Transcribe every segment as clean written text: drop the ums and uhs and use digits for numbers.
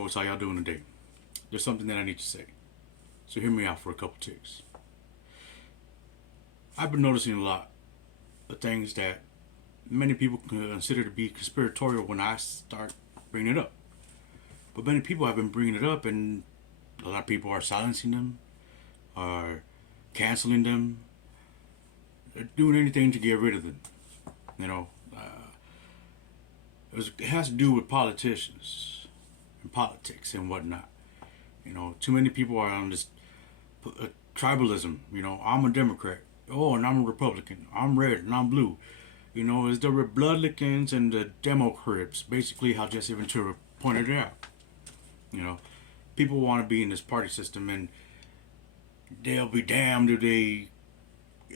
folks, how y'all doing today? There's something that I need to say. So hear me out for a couple ticks. I've been noticing a lot of things that many people consider to be conspiratorial when I start bringing it up. But many people have been bringing it up, and a lot of people are silencing them, are canceling them, they're doing anything to get rid of them. You know, it has to do with politicians and politics and whatnot. You know, too many people are on this tribalism. You know, I'm a Democrat. Oh, and I'm a Republican. I'm red and I'm blue. You know, it's the Republicans and the Democrats. Basically, how Jesse Ventura pointed it out. You know, people want to be in this party system, and they'll be damned if they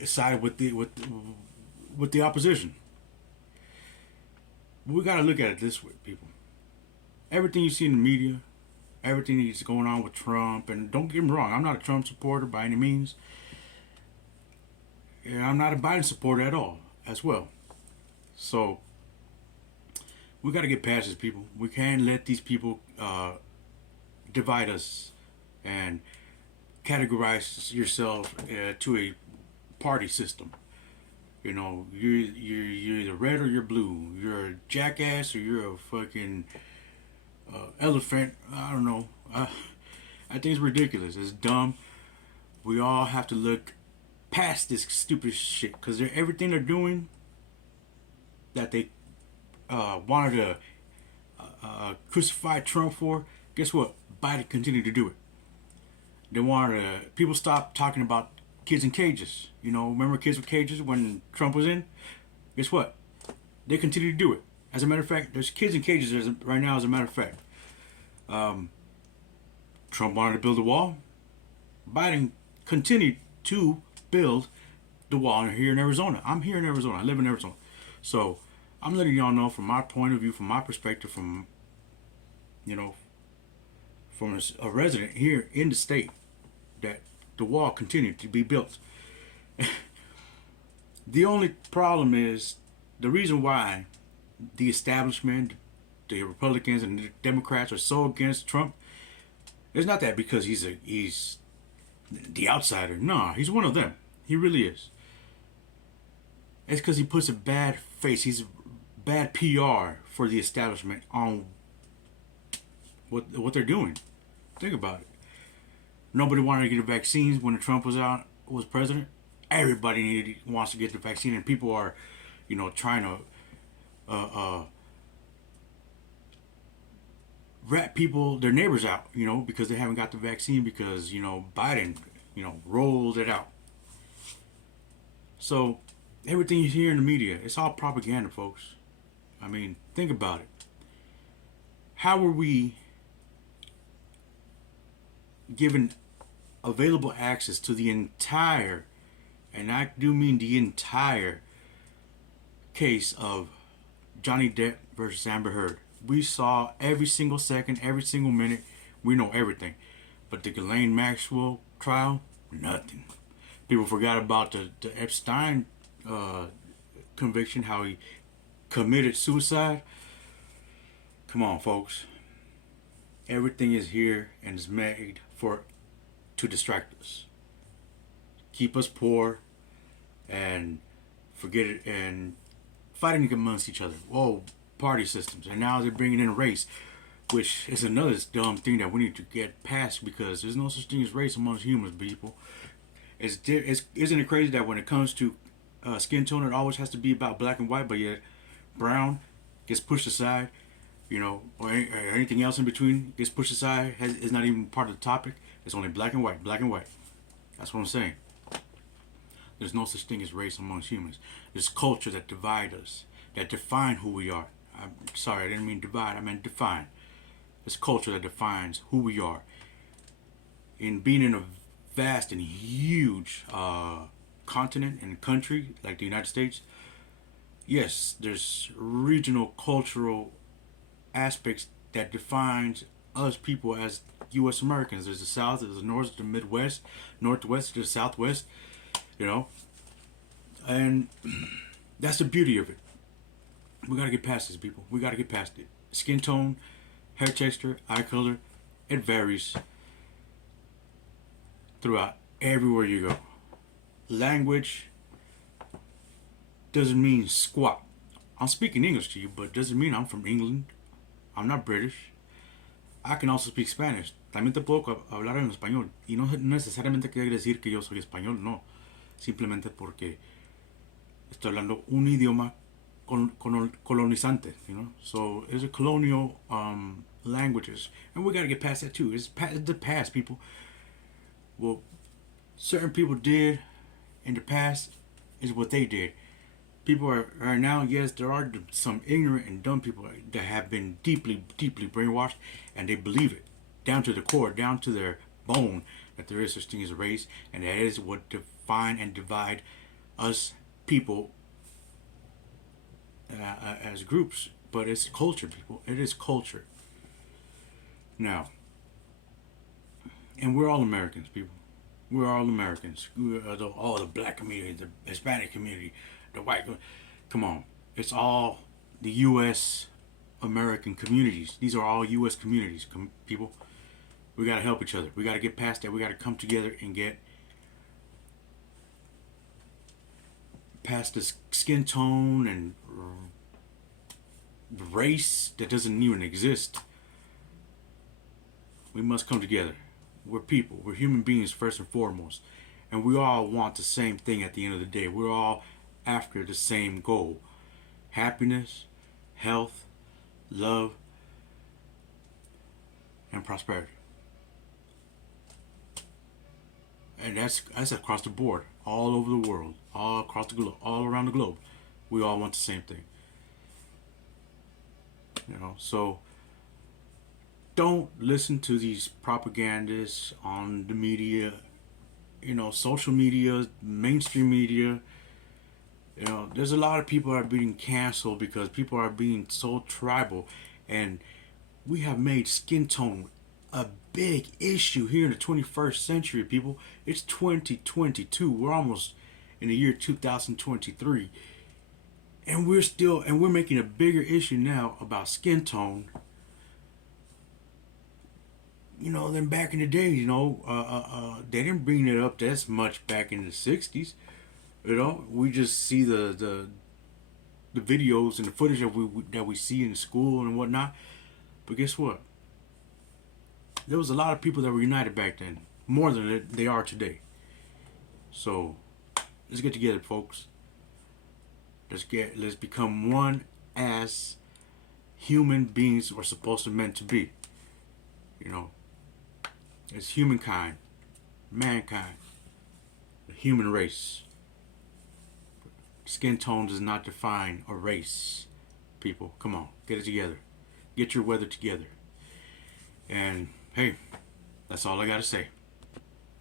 side with the opposition. But we got to look at it this way, people. Everything you see in the media, everything that's going on with Trump, and don't get me wrong, I'm not a Trump supporter by any means. And I'm not a Biden supporter at all, as well. So, we got to get past this, people. We can't let these people divide us and categorize yourself to a party system. You know, you're either red or you're blue. You're a jackass or you're a fucking elephant. I don't know. I think it's ridiculous. It's dumb. We all have to look past this stupid shit, because everything they're doing that they wanted to crucify Trump for, guess what? Biden continued to do it. They wanted to, people stopped talking about kids in cages. You know, remember kids with cages when Trump was in? Guess what? They continue to do it. As a matter of fact, there's kids in cages right now, as a matter of fact. Trump wanted to build a wall. Biden continued to build the wall here in Arizona. I'm here in Arizona. I live in Arizona. So I'm letting y'all know from my point of view, from my perspective, from, you know, from a resident here in the state, that the wall continued to be built. The only problem is the reason why the establishment, the Republicans and the Democrats are so against Trump. It's not that because he's the outsider. No, he's one of them. He really is. It's because he puts a bad face. He's bad PR for the establishment on what they're doing. Think about it. Nobody wanted to get the vaccines when Trump was president. Everybody wants to get the vaccine, and people are, you know, trying to rat people, their neighbors out, you know, because they haven't got the vaccine because, you know, Biden, you know, rolled it out. So everything you hear in the media, it's all propaganda, folks. I mean, think about it. How were we given available access to the entire, and I do mean the entire, case of Johnny Depp versus Amber Heard? We saw every single second, every single minute. We know everything. But the Ghislaine Maxwell trial, nothing. People forgot about the Epstein conviction, how he committed suicide. Come on, folks. Everything is here and is made to distract us, keep us poor, and forget it, and fighting amongst each other. Whoa, party systems, and now they're bringing in race, which is another dumb thing that we need to get past, because there's no such thing as race amongst humans, people. Isn't it crazy that when it comes to skin tone, it always has to be about black and white, but yet brown gets pushed aside, you know, or anything else in between gets pushed aside, is not even part of the topic. It's only black and white, black and white. That's what I'm saying. There's no such thing as race amongst humans. There's culture that divide us, that define who we are. I'm sorry, I didn't mean divide, I meant define. It's culture that defines who we are. In being in a vast and huge continent and country like the United States, yes, there's regional cultural aspects that defines us people as U.S. Americans. There's the South, there's the North, the Midwest, Northwest, there's the Southwest, you know, and that's the beauty of it. We gotta get past this, people. We gotta get past it. Skin tone hair texture, eye color, it varies throughout everywhere you go. Language doesn't mean squat. I'm speaking English to you, but doesn't mean I'm from England. I'm not British. I can also speak Spanish. También te puedo hablar en español. Y no necesariamente quiere decir que yo soy español, no. Simplemente porque estoy hablando un idioma colonizante, you know. So it's a colonial languages, and we gotta get past that too. It's the past, people. Well, certain people did in the past is what they did. People are now, yes, there are some ignorant and dumb people that have been deeply, deeply brainwashed, and they believe it down to the core, down to their bone, that there is such thing as a race, and that is what define and divide us people as groups. But it's culture, people. It is culture. Now, and we're all Americans, people. We're all Americans. All the black community, the Hispanic community, the white. Come on, it's all the U.S. American communities. These are all U.S. communities, people. We gotta help each other. We gotta get past that. We gotta come together and get past this skin tone and race that doesn't even exist. We must come together. We're people. We're human beings first and foremost. And we all want the same thing at the end of the day. We're all after the same goal. Happiness, health, love, and prosperity. And that's across the board. All over the world. All across the globe. All around the globe. We all want the same thing. You know, so don't listen to these propagandists on the media, you know, social media, mainstream media. You know, there's a lot of people that are being canceled because people are being so tribal, and we have made skin tone a big issue here in the 21st century, people. It's 2022. We're almost in the year 2023. And we're making a bigger issue now about skin tone, you know, than back in the day. You know, they didn't bring it up as much back in the 60s. You know, we just see the videos and the footage that we see in school and whatnot. But guess what? There was a lot of people that were united back then, more than they are today. So let's get together, folks. Let's become one as human beings are supposed to meant to be. You know, as humankind, mankind, the human race. Skin tone does not define a race. People, come on, get it together. Get your weather together. And hey, that's all I gotta say.